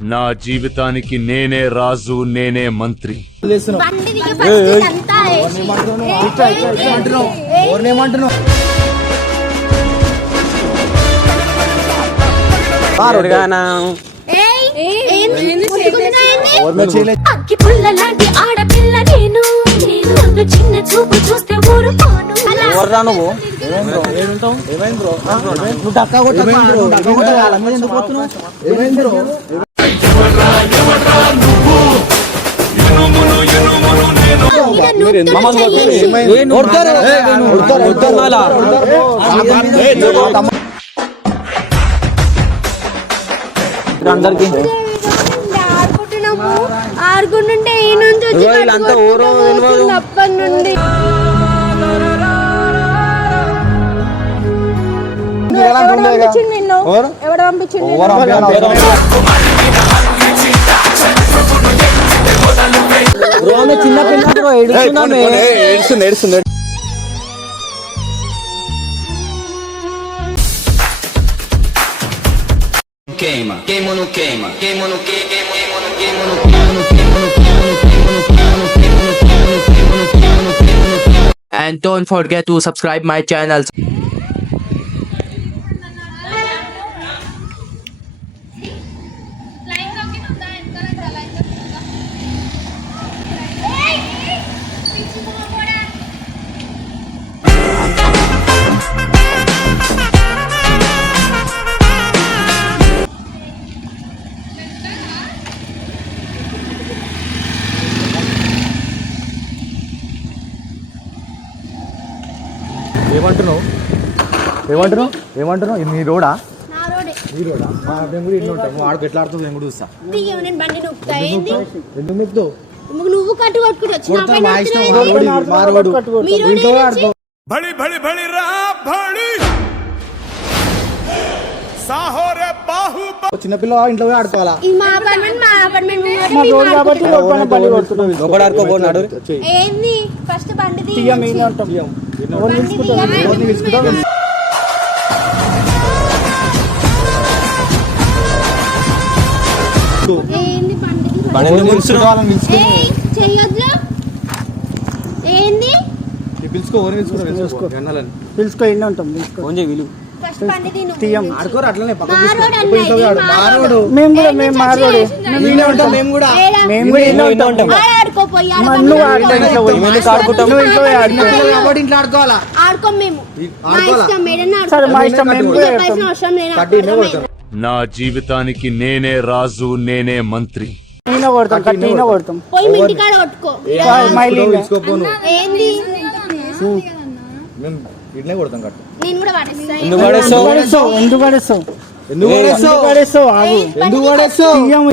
నా జీవితానికి నేనే రాజు నేనే మంత్రి. పుల్ల లాంటి ఆడపిల్ల నేను. చిన్న చూపు చూస్తే ఊరుకోను. ఎవర్రా నువ్వు? నువ్వు డక్కా అందరికి ఆడుకుంటున్నాము. ఈ నుంచి అప్పటి నుండి. నన్ను? బ్రో పంపించిండు పంపించిండు queima, queima queima, queima queima, queima queima, queima, queima, queima, queima, queima, queima, queima, queima, queima, queima, queima. and don't forget to subscribe my channel. ఏమంటున్నావు ఏమంటున్నావు? ఏమంటున్నావు? నీ రోడా? నీ రోడా. మా కూడా ఇంట్లో ఉంటాము ఆడ ఎట్లా ఆడుతుంది మేము కూడా చూస్తా. ఎందుకు చిన్నపిల్ల ఇంట్లో ఆడుకోవాలా? నా జీవితానికి నేనే రాజు నేనే మంత్రి. కట్టినా కొడతాం కట్టినా కొడతాం. పోయి కొట్టుకో. ఏంది? కొడతాం కట్టు. నేను కూడా ఎందుకు ఎందుకు ఎందుకు ఆగు. ఎందుకు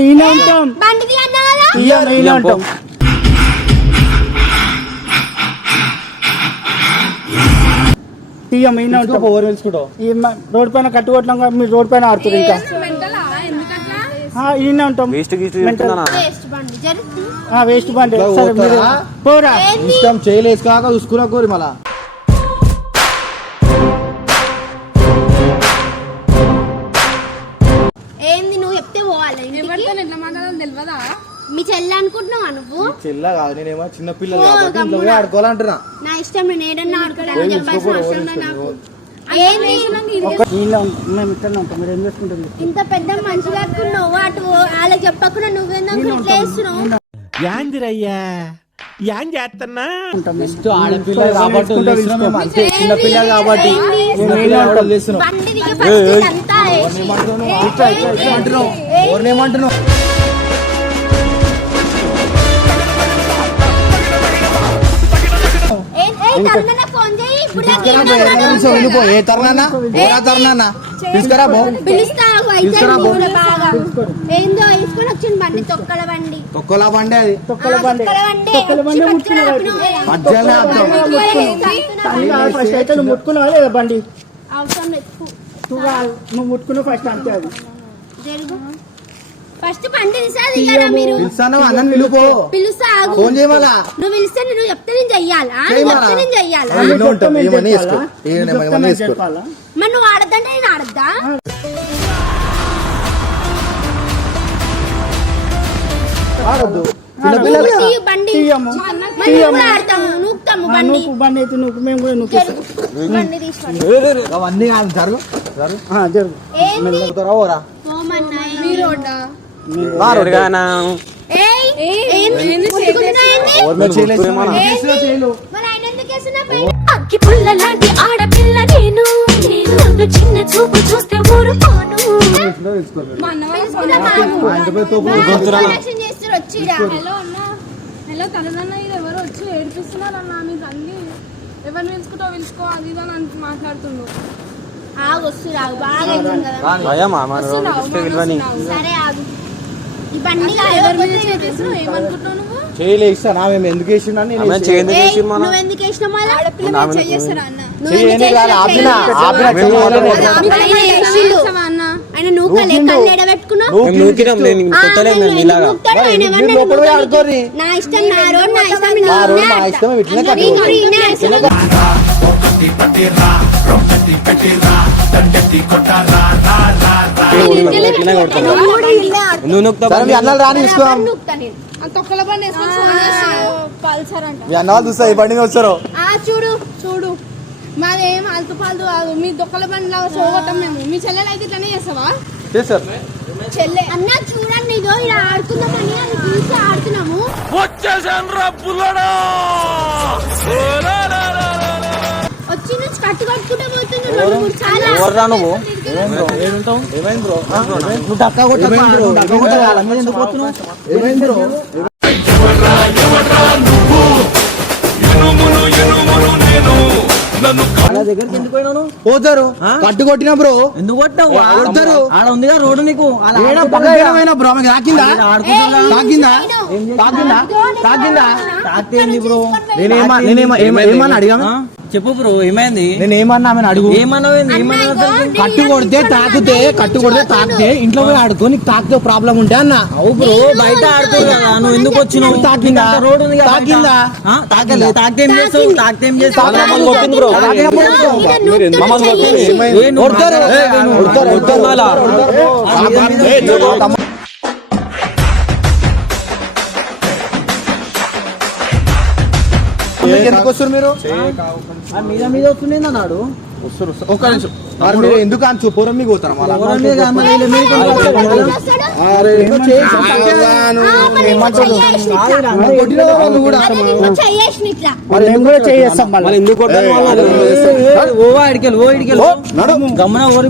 ఇయ్యం ఉంటాం బండిది అన్నా కదా? ఇయ్యం రోడ్ పైన కట్టుకోవట్లం మీరు రోడ్ పైన ఆడుతుంది ఇంకా. ఈయన ఉంటాం. వేస్ట్ బండి జరుగుతుంది. వేస్ట్ బండి. ఇట్లా సరే మీరు పోతారా? పోరా కోరి మళ్ళా. ఏంది నువ్వు చెప్తే పోవాలి మీ చెల్లి అనుకుంటున్నావా నువ్వు? చెల్ల కాదు నేనేమో చిన్న పిల్లలు ఓ, కాబట్టి ఇంట్లో గమ్మున. పోయి ఆడుకోవాలంటున్నా. నా ఇష్టం నేను ఏదన్నా ఆడుకుంటాను పోయి చెప్పాల్సిన తీసుకోపోరా, అవసరం పోయి లేదు నాకు? మేము ఇంత పెద్ద మనిషి లేకున్నావు అటు ఏం చేస్తున్నా నెక్స్ట్ ఆడపిల్ల కాబట్టి వదిలేసినాం మేము ఏ- ఏ వెళ్ళిపో ఏ తరుణానా ఏరా తరుణానా తీసుకురా అయితే తీసుకురా బాగా ఏందో వచ్చింది బండి తొక్కల బండి. తొక్కలా బండి అది. తొక్కల బండి. తొక్కల బండి. ముట్టుకున్నావు ఫస్ట్ అయితే నువ్వు ముట్టుకున్నావా లేదా బండి? అవసరం లేదు నువ్వు ముట్టుకున్నావు ఫస్ట్ అంతే అది. ఫస్ట్ పంట నిసాదిగారా మీరు. పిలుస్తాను అన్నని పిలుపో. పిలుస్తా ఫోన్ చేయమలా? నువ్వు పిలిస్తే నువ్వు చెప్తే నేను చెయ్యాలా? నువ్వు చెప్తే నేను చెయ్యాలా? మరి నువ్వు ఆడద్దంటే నేను ఆడద్దా? ఆడద్దు. అవన్నీ జరుగు. జరుగు. జరుగు. అగ్గి పుల్ల లాంటి ఆడపిల్ల నేను నన్ను చిన్న చూపు చూస్తే ఊరుకోను. హలో అన్న హలో తనదన్న ఇది ఎవరు వచ్చి ఏడిపిస్తున్నారు అన్న మీకు అన్ని ఎవరు పిలుచుకుంటో పిలుచుకో అది ఇది అని అంటూ మాట్లాడుతుండు ఆగు వస్తురు ఆగు బాగా మా. సరే ఆగు చేయలే ఇస్తాను మేము ఎందుకు వేసిన. ఆపినా ఆపినా ఆయన నూకలే కళ్ళు ఎడబెట్టుకున్నావు? నూకినాం నేను. నా ఇష్టం నా రోడ్ నా ఇష్టం నా రోడ్ నా ఇష్టం, అన్నలు రాని మీ చూస్తా ఈ బండి ఆ చూడు చూడు. మాదేం అల్తు పాల్తు కాదు. మీ దొక్కల బండి లాగా సోగొట్టం మేము. మీ చెల్లెలు అయితే ఇట్లనే చేస్తావా? చేస్తారు చెల్లె. అన్న చూడండి ఇదో ఇలా ఆడుకుందామని అది చూసి ఆడుతున్నాము. వచ్చి నుంచి కట్టు కట్టుకుంటూ పోతుంది రెండు మూడు సార్లు ఎవర్రా నువ్వు? ఏమైంది బ్రో? నువ్వు డక్కా కొట్ట డక్కా కొట్ట వాళ్ళ ఎందుకు పోతున్నావు ఏమైంది బ్రో? పోతారు. కట్టు కొట్టినా బ్రో. ఎందుకు కొట్టావు ఆడ ఉందిగా రోడ్డు నీకు. బ్రో? ఆమెకి తాకిందా? తాకిందా? తాకిందా? తాకిందా? తాకింది? బ్రో నేనేమా నేనేమా ఏమ- ఏమన్నా అడిగా ఆ? చెప్పు బ్రో ఏమైంది? నేను ఏమన్నా ఆమెను అడుగు? అసలు? కట్టు కొడితే తాకితే కట్టు కొడితే తాకితే ఇంట్లో పోయి ఆడుకో నీకు తాకితే ప్రాబ్లం ఉంటే అన్న. అవు బ్రో బయట ఆడుతుంది కదా నువ్వు ఎందుకు వచ్చినావు? తాకిందా? రోడ్డు ఉంది. తాకిందా? ఆ? తాకలే తాకితే ఏం చేస్తావు? తాకితే ఏం చేస్తావు? కొడతారు. కొడతారు, ఎందుకు వస్తారు మీరు ఆ మీద మీద వస్తుంది అన్నాడు ఒక్క నిమిషం మరి మీరు ఎందుకు అని చూపురం మీకు పోతారా మళ్ళా? ఎవరి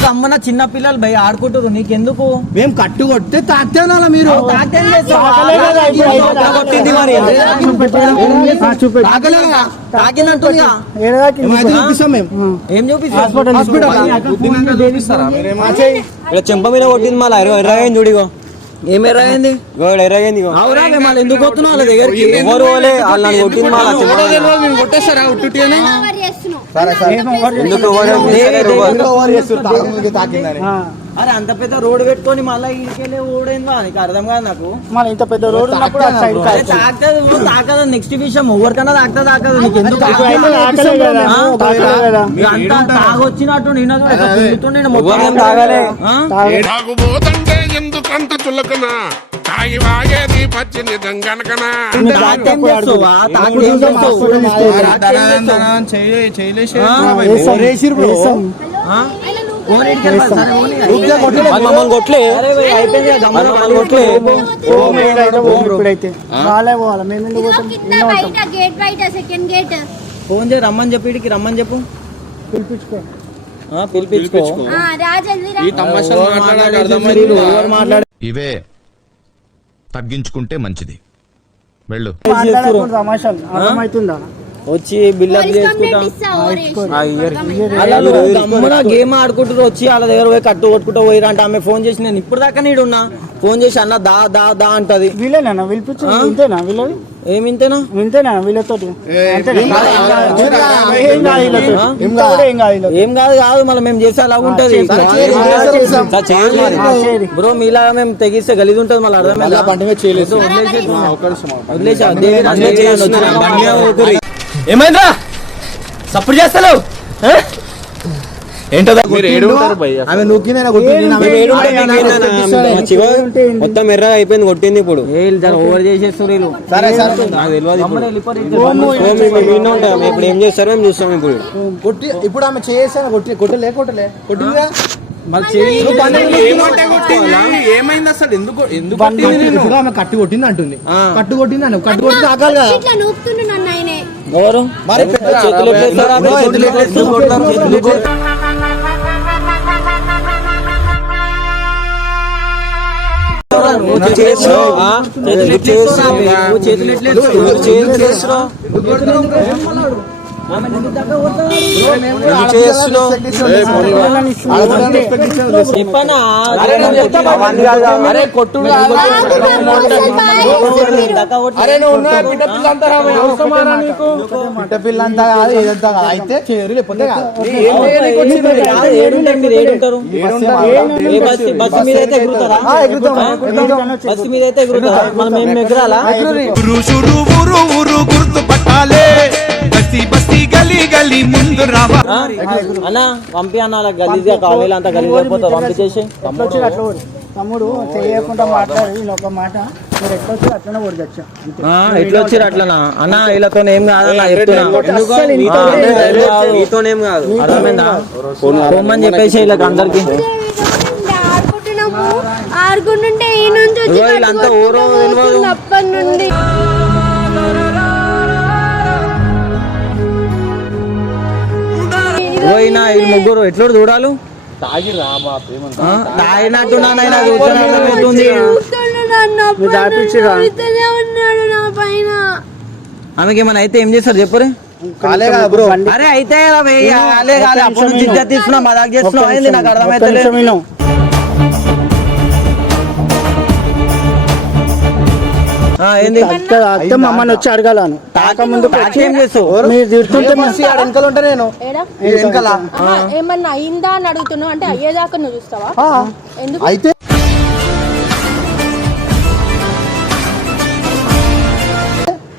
గమ్మన చిన్న పిల్లలు భయ ఆడుకుంటారు నీకెందుకు మేము కట్టు తాకితే అనాలా మీరు చెంప మీద కొట్టింది మళ్ళీ ఎర్రగైంది చూడిగో ఏం ఎర్రగైంది ఎర్రగైంది అవురా మళ్ళీ ఎందుకు వస్తున్నావు వాళ్ళ దగ్గరికి? ఎవరు పోలే వాళ్ళు నన్ను కొట్టింది మళ్ళీ కొట్టేస్తారా ఉట్టుటిగానే ఎందుకు అరే అంత పెద్ద రోడ్డు పెట్టుకొని మళ్ళీ ఇంటికెళ్ళి ఓడైందా నీకు అర్థం కాదు నాకు. మళ్ళీ ఇంత పెద్ద తాకుతుంది ఓ తాకదు నెక్స్ట్ విషయం ఎవరికన్నా తాకుతా తాకదు నీకు ఎందుకు తాగొచ్చినట్టు. ఎవరేం తాగలే. ఎందుకంత చులకన తాగి వాగేది పచ్చి నిజం గనకనా? ఫోన్ కొట్లే చేయి రమ్మని చెప్పి రమ్మని చెప్పు పిలిపించుకో పిలిపించుకో. ఇవే తగ్గించుకుంటే మంచిది. వెళ్ళు. వచ్చి బిల్డప్ చేసుకుంటా. గేమ్ ఆడుకుంటారు వచ్చి వాళ్ళ దగ్గర పోయి కట్టు కొట్టుకుంటూ పోయిరా అంటే ఆమె ఫోన్ చేసి నేను ఇప్పుడు దాకా నీడు ఉన్నా ఫోన్ చేసి అన్న దా దా దా అంటది. వీళ్ళేనా? పిలిపించు ఇంతేనా? ఏం కాదు వీళ్ళతోటి. ఆ? ఇంత కూడా ఏం కాదు కాదు మళ్ళీ మేము చేస్తే అలా ఉంటది. బ్రో మీలాగా మేము తెగిస్తే గలీజ్ ఉంటుంది మళ్ళీ వచ్చినా. ఏమైందా సప్పుడు చేస్తాను మొత్తం ఎర్రగా అయిపోయింది కొట్టింది ఇప్పుడు. ఓవర్ చేసేస్తారు సరే సరే. నాకు తెలియదు ఇప్పుడు. ఏం చేస్తారో మేము చూస్తాం ఇప్పుడు. కొట్టి ఇప్పుడు ఆమె చేసాను? కొట్టి కొట్టలే కొట్టలే. కొట్టిందిగా? ఏమైంది అసలు? ఎందుకు ఎందుకు ఇప్పుడు ఆమె కట్టు కొట్టింది అంటుంది. కట్టు కొట్టింది అని కట్టు కొట్టి తాకాలి కదా. ఎవరు? మరి చేతులు చేతులు అరే కొట్టు. పిట్ట పిల్లంతా కాదు ఇదంతా కాదు అయితే చేరు లేకపోతే బస్సు మీద అయితే ఎగురుతారా ఆ, ఎగురుతాం, ఆ? బస్సు మీద ఆ? అన్నా పంపి అన్న వాళ్ళకి గలీజ్గా కావేలు అంతా గలీజ్ అయిపోతావు పంపించేసి. తమ్ముడు చేయకుండా మాట్లాడి ఒక మాట. మీరు ఎట్లా వచ్చి అట్లనే ఓడిదచ్చు ఎట్లా వచ్చారు అట్లనా? అన్న వీళ్ళతో ఏం కాదన్నా చెప్తున్నా. నీతోనేం కాదు. అర్థమైందా? పోమని చెప్పేసి వీళ్ళకి అందరికి. ఆడుకుంటుంటే ఈ నుంచి వచ్చి అప్పటి నుండి. పోయినా వీళ్ళు ముగ్గురు ఎట్లా చూడాలి? తాగినట్టున్నా ఆమెకి ఏమైనా అయితే ఏం చేస్తారు చెప్పురే అరే అయితే అప్పుడు నుంచి మదాక్ నాకు అర్థమైతే ఏంది? అత్త అత్త మమ్మల్ని వచ్చి అడగాలను తాక ముందు తాకి ఏం చేస్తావు మీరు తిడుతుంటే వెనకాల ఉంటా నేను. వెనకాల ఏమన్నా అయిందా అని అడుగుతున్నావు? అంటే అయ్యేదాకా నువ్వు చూస్తావా? ఆ, ఎందుకు? అయితే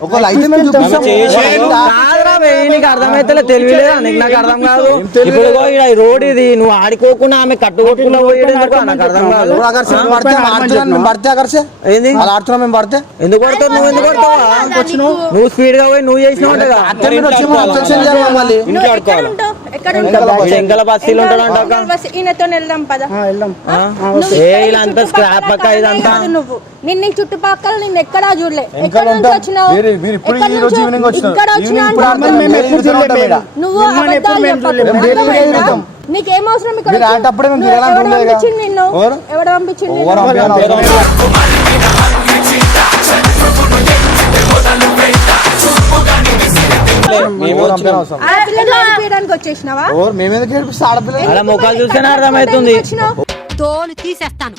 ఒకవేళ అయితే మేము చూపిస్తాం నీకు అర్థమైతే తెలియలేదా నీకు నాకు అర్థం కాదు. ఇప్పుడు ఈ రోడ్ ఇది నువ్వు ఆడుకోకుండా ఆమె కట్టుకోకుండా పోయేది? నాకు అర్థం కాదు. ఏంది? అలా ఆడుతున్నాం మేము పడితే ఎందుకు నువ్వు ఎందుకు నువ్వు స్పీడ్గా పోయి నువ్వు చేసినావు ఎక్కడ ఈయనతో వెళ్దాం పద. ఏ చుట్టుపక్కల స్క్రాప్ పక్క కాదు ఇదంతా. నువ్వు. నిన్న ఈ చుట్టుపక్కల నిన్ను ఎక్కడా చూడలే. నుంచి. వచ్చినావు. ఇక్కడ వచ్చినా. నువ్వు అబద్ధాలు చెప్పకు. నీకేం అవసరం ఇక్కడ ఎవడు నిన్ను? వచ్చేసినావా? అలా ముఖాలు చూస్తేనే అర్థమవుతుంది. తోలు తీసేస్తాను.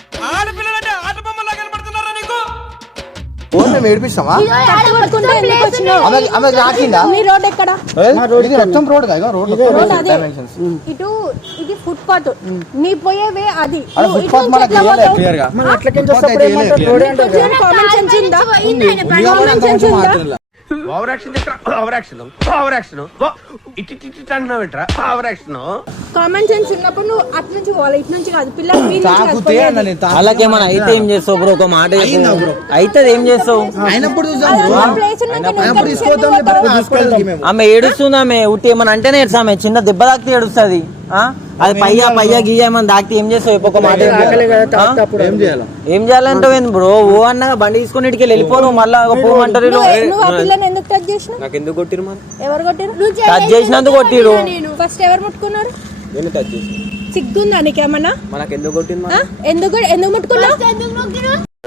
మేము ఏడిపిస్తామా? ఆమె రాకిందా మీ రోడ్ ఎక్కడ? ఏ? ఇది మొత్తం రోడ్ కదా రోడ్ రోడ్ అదే. ఇటు ఇది ఫుట్పాత్ నీ పోయేవే అది. ఫుట్పాత్ నుంచి మనకి ఎట్లా ఇవ్వలే. పోతావు? క్లియర్గా. మనం ఎట్లకి వస్తప్పుడు ఏమంటారు రోడ్ అంటారు కదా. కామన్ సెన్స్ ఉందా? ఉంది కాబట్టి అంత మంచిగా మాట్లాడలే. కామన్ సెన్స్ ఉన్నప్పుడు నువ్వు అటు నుంచి పోవాలి ఇటు నుంచి కాదు. పిల్లలు వీళ్ళ నుంచి కాదు తాకుతే పోయేది. అన్న నేను తాకు- వాళ్ళకి ఏమైనా అయితే ఏం చేస్తావు బ్రో? ఒక మాట. అయితే ఏం చేస్తావు? ఆమె ఏడుస్తుంది ఆమె? ఉట్టి ఏమన్నా అంటేనే ఏడుస్తుంది ఆమె చిన్న దెబ్బ తాకితే ఏడుస్తుంది. ఆ? అది పయ్యా పయ్యా గియ్య ఏమన్నా తాకితే ఏం చేస్తావు? ఒక మాట ఏం ఆకలే కదా చేయాలి? ఆ? తాకుతా అప్పుడు ఏం చేయాలి? ఏం చేయాలంటే బ్రో? ఓ అన్నగా బండి తీసుకొని ఇటుకి వెళ్ళిపోను మళ్ళా ఒక పోమంటారు నాకు ఎందుకు కొట్టిరు మరి? ఎవరు కొట్టారు? టచ్ చేసినందుకు కొట్టిరు. ఫస్ట్ ఎవరు ముట్టుకున్నారు? నేను టచ్ చేసి సిగ్గుందా నీకేమన్నా? మనకు ఎందుకు కొట్టింది? ఎందుకు ఎందుకు ముట్టుకున్నావు?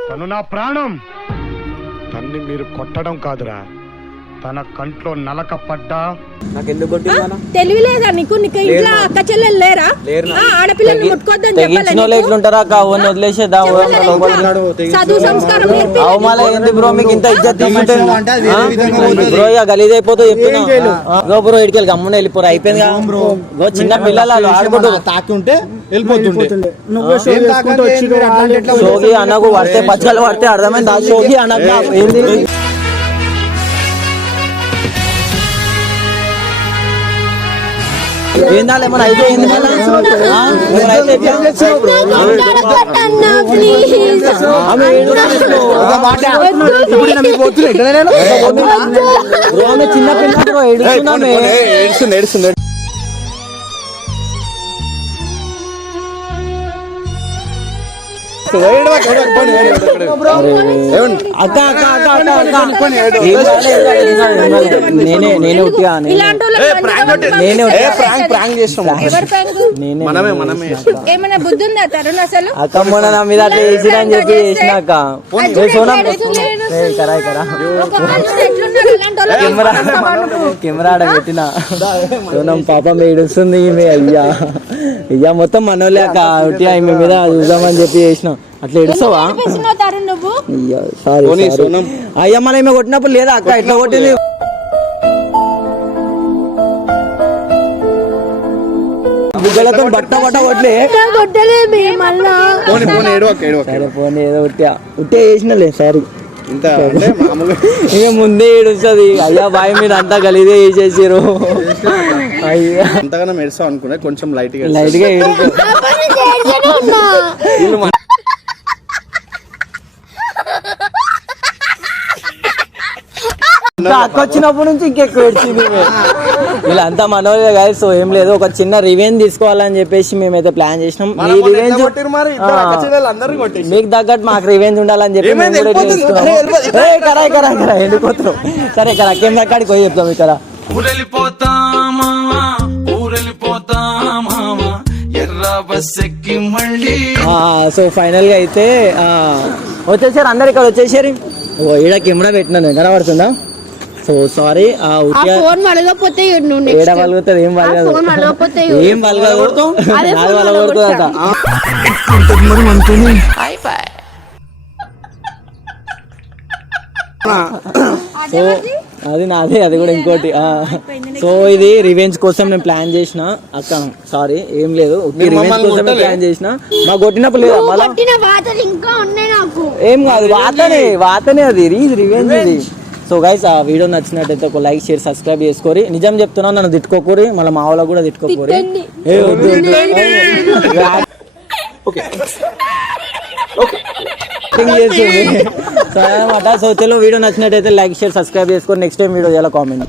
తను నా ప్రాణం. తన్ని మీరు కొట్టడం కాదురా. తన కంట్లో నలక పడ్డా నీకు? నీకు ఇంట్లో అక్క చెల్లెలు లేరా? ఆడపిల్లల్ని చదువు సంస్కారం బ్రో? మీకు ఇంత ఇజ్జత్ ఇక గలీజ్ అయిపోతే చెప్తున్నా. గో బ్రో ఇడికి గమ్మున వెళ్ళిపోరు. అయిపోయింది గో? చిన్న పిల్లలు వాళ్ళు ఆడుకుంటారు. తాకి ఉంటే వెళ్ళిపోతుండే. సోగి అనకు పడితే పచ్చలు పడితే అర్థమైంది? ఆ సోగి అనక ఏంది? ఆమె చిన్న పిల్ల బ్రో ఏడుస్తుందామె ఏడుస్తుంది. అక్క అక్క అక్క అక్క అక్క. నేనే నేనే ఉట్టిగా నేనే ఇలాంటి వాళ్ళకి నేనే ఏ ప్రాంక్ ప్రాంక్ చేస్తాం ఎవరు prank? నేనే మనమే మనమే ఏమైనా బుద్ధి ఉందా తరుణ్ అసలు అక్క మొన్న నా మీద అట్లా చేసిరా అని చెప్పి చేసిన అక్క ఏ సోనం ఏ కరా కెమెరా ఆడ పెట్టిన. సోనం పాపం ఏడుస్తుంది ఈమె అయ్యా. అయ్యా మొత్తం మనోళ్ళే అక్క. ఉట్టి ఈమె మీద చూద్దామని చెప్పి చేసినాం. అట్లా ఏడుస్తావా? ఏడిపిస్తున్నావు తరుణ్ నువ్వు? అయ్యా సారీ మన ఈమె కొట్టినప్పుడు లేదా అక్క? ఎట్లా కొట్టింది? బుగ్గలతో బట్ట బట్ట కొట్లే. కొట్టలేదు మళ్ళా. పోనీ పోనీ సరే పోనీ ఏదో ఉట్టిగా ఉట్టే చేసినలే సారీ. ఇంత అంటే మామూలుగా ఇక ముందే ఏడుస్తుంది. అయ్యా బాయ్ మీరు అంతా గలీదే చేసేసారు అయ్యా. అంతగానో మెడసాం అనుకునే కొంచెం లైట్గా లైట్గా ఏడుకో అక్క వచ్చినప్పటి నుంచి ఇంకెక్కువ ఏడ్చింది. వీళ్ళంతా మనోళ్ళే కాదు సో ఏం లేదు. ఒక చిన్న రివెంజ్ తీసుకోవాలని చెప్పేసి మేమైతే ప్లాన్ చేసినాం. మీ రివెంజ్ అక్క మీకు తగ్గట్టు మాకు రివెంజ్ ఉండాలని చెప్పి మేము కూడా కరా కరా కరా సరే ఇక్కడ కెమెరా కాడికి పోయి చెప్తాం ఇక్కడ. ఊరెళ్ళిపోతామా? ఊరెళ్ళిపోతామా? ఎర్ర బస్ ఎక్కి మళ్ళీ సో ఫైనల్గా అయితే ఆ, వచ్చేసారు అందరు ఇక్కడ వచ్చేసారు. ఓ ఈడ కెమెరా పెట్టినాను కనబడుతుందా? సో సారీ ఆ ఆ ఉట్టిగా ఫోన్ మలగపోతే నువ్వు ఏడ వలుగుతుంది ఏం ఫోన్ వలగపోతే ఏం వలగదు అదే నాది అంట సో అది నాదే అది కూడా ఇంకోటి ఆ. సో ఇది రివెంజ్ కోసం నేను ప్లాన్ చేసిన అక్క సారీ ఏం లేదు. రివెంజ్ కోసం ప్లాన్ చేసిన. మా కొట్టినప్పుడు లేదా మళ్ళా? కొట్టిన వాతలు ఇంకా ఉన్నాయి నాకు. ఏం కాదు వాతనే వాతనే అది రివెంజ్ ఇది సో గైస్ ఆ వీడియో నచ్చినట్టయితే ఒక లైక్ షేర్ సబ్స్క్రైబ్ చేసుకోరి. నిజం చెప్తున్నా నన్ను తిట్టుకోకూరి. మళ్ళీ మా వాళ్ళకు కూడా తిట్టుకోకూరి. ఏ వద్దు. సరే అనమాట సో చలో వీడియో నచ్చినట్టయితే లైక్ షేర్ సబ్స్క్రైబ్ చేసుకొని నెక్స్ట్ టైం వీడియో చేయాలి కామెంట్